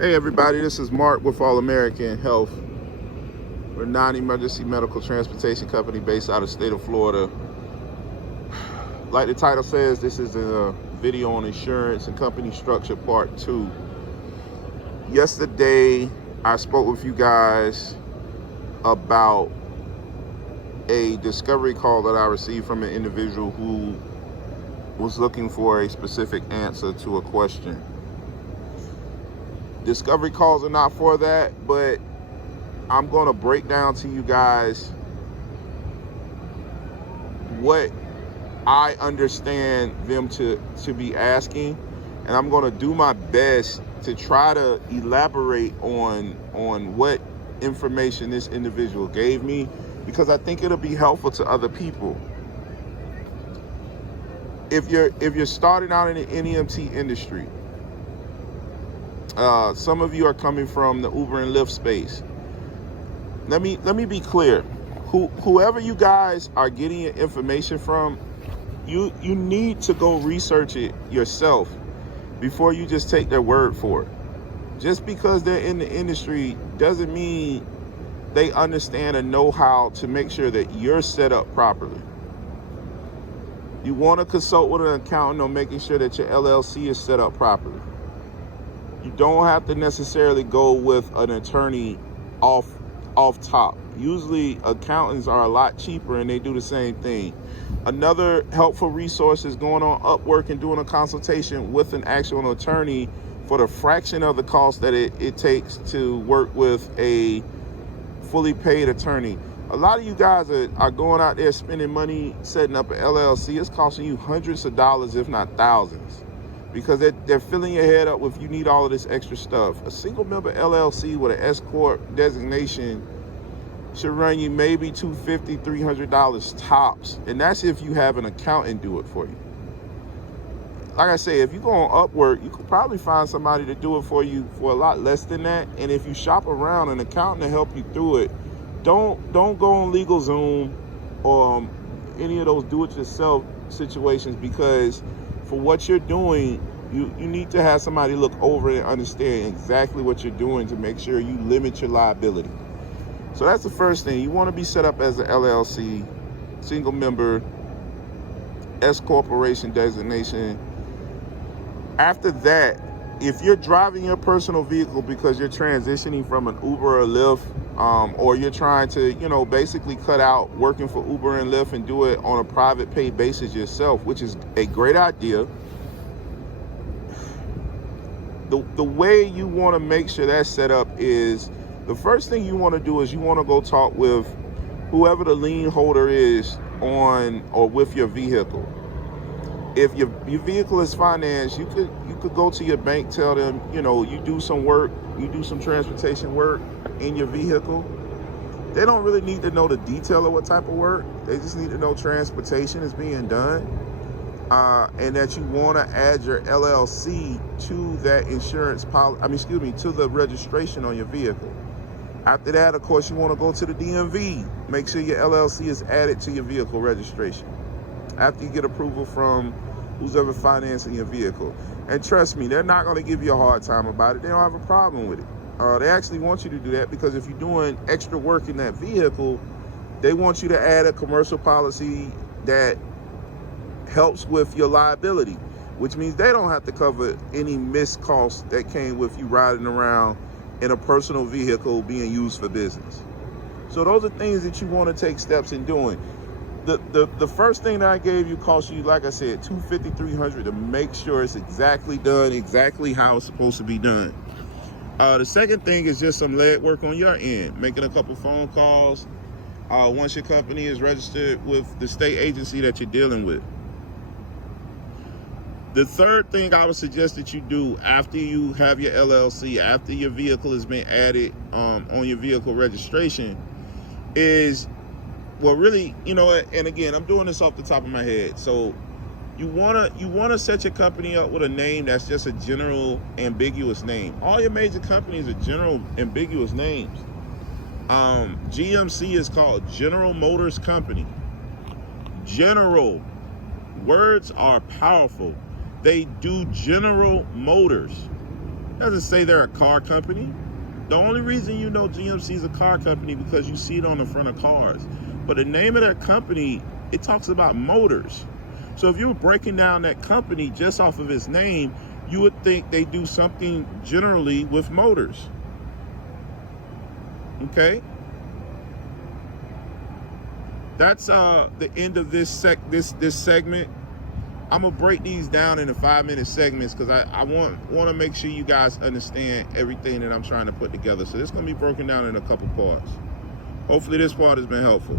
Hey everybody, this is Mark with All American Health. We're a non-emergency medical transportation company based out of the state of Florida. Like the title says, this is a video on insurance and company structure part 2. Yesterday, I spoke with you guys about a discovery call that I received from an individual who was looking for a specific answer to a question. Discovery calls are not for that, but I'm going to break down to you guys what I understand them to be asking, and I'm going to do my best to try to elaborate on what information this individual gave me, because I think it'll be helpful to other people. If you're starting out in the NEMT industry, some of you are coming from the Uber and Lyft space. Let me be clear. Whoever you guys are getting your information from, you need to go research it yourself before you just take their word for it. Just because they're in the industry doesn't mean they understand and know how to make sure that you're set up properly. You want to consult with an accountant on making sure that your LLC is set up properly. You don't have to necessarily go with an attorney off top. Usually accountants are a lot cheaper and they do the same thing. Another helpful resource is going on Upwork and doing a consultation with an actual attorney for the fraction of the cost that it takes to work with a fully paid attorney. A lot of you guys are going out there spending money setting up an LLC. It's costing you hundreds of dollars, if not thousands, because they're filling your head up with you need all of this extra stuff. A single member LLC with an S Corp designation should run you maybe $250, $300 tops. And that's if you have an accountant do it for you. Like I say, if you go on Upwork, you could probably find somebody to do it for you for a lot less than that. And if you shop around, an accountant to help you through it. Don't go on LegalZoom or any of those do-it-yourself situations, because for what you're doing, you need to have somebody look over it and understand exactly what you're doing to make sure you limit your liability. So that's the first thing. You want to be set up as an LLC, single member, S corporation designation. After that, if you're driving your personal vehicle because you're transitioning from an Uber or Lyft, or you're trying to, basically cut out working for Uber and Lyft and do it on a private pay basis yourself, which is a great idea. The way you want to make sure that's set up is, the first thing you want to do is you want to go talk with whoever the lien holder is on or with your vehicle. If your vehicle is financed, you could go to your bank, tell them, you do some work, you do some transportation work in your vehicle. They don't really need to know the detail of what type of work. They just need to know transportation is being done, and that you want to add your LLC to that insurance policy. To the registration on your vehicle. After that, of course, you want to go to the DMV. Make sure your LLC is added to your vehicle registration after you get approval from who's ever financing your vehicle. And trust me, they're not going to give you a hard time about it. They don't have a problem with it. They actually want you to do that, because if you're doing extra work in that vehicle, they want you to add a commercial policy that helps with your liability, which means they don't have to cover any missed costs that came with you riding around in a personal vehicle being used for business. So those are things that you want to take steps in doing. The first thing that I gave you cost you, like I said, $250, $300 to make sure it's exactly done, exactly how it's supposed to be done. The second thing is just some leg work on your end, making a couple phone calls once your company is registered with the state agency that you're dealing with. The third thing I would suggest that you do after you have your LLC, after your vehicle has been added on your vehicle registration, is, well, really, and again, I'm doing this off the top of my head. So you wanna set your company up with a name that's just a general ambiguous name. All your major companies are general ambiguous names. GMC is called General Motors Company. General. Words are powerful. They do General Motors. Doesn't say they're a car company. The only reason you know GMC is a car company because you see it on the front of cars. But the name of their company, it talks about motors. So if you were breaking down that company just off of its name, you would think they do something generally with motors. Okay? That's the end of this segment. I'm gonna break these down into 5-minute segments because I want to make sure you guys understand everything that I'm trying to put together. So this is gonna be broken down in a couple parts. Hopefully this part has been helpful.